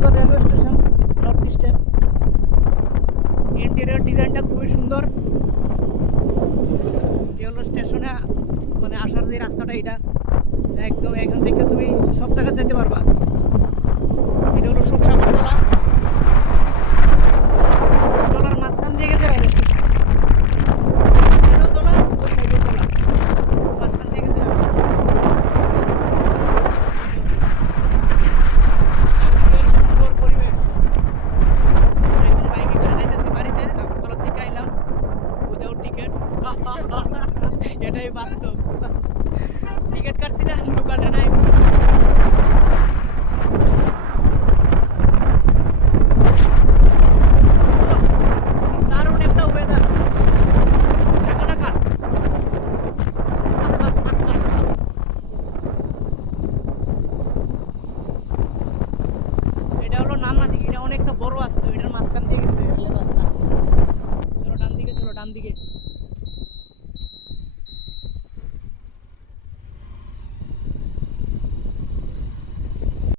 সুন্দর railway station north ইস্টের। Interior ডিজাইনটা খুবই সুন্দর। এই হলো স্টেশনে মানে আসার যে রাস্তাটা, এটা একদম এখান থেকে তুমি সব জায়গায় যেতে পারবা। এটা হলো সুখসাগর জেলা, জলার মাঝখান দিয়ে গেছে রেলওয়ে স্টেশন। এই সাইডেও জলা, ওই সাইডেও জলা, মাঝখান দিয়ে গেছে রেলওয়ে স্টেশন। চারদিকের সুন্দর পরিবেশ। এখন বাইকে করে যাইতেছি বাড়িতে, আগরতলা থেকে আইলাম উইদাউট টিকিট। এটাই বাস্তব। টিকিট কাটছি না, লোকাল ট্রেনে আইছি। দারুণ একটা ওয়েদার, ঝাঁকানাকা। এটা হলো নামনা দিঘি, এটা অনেকটা বড় আসতো, এটার মাঝখান দিয়ে গেছে।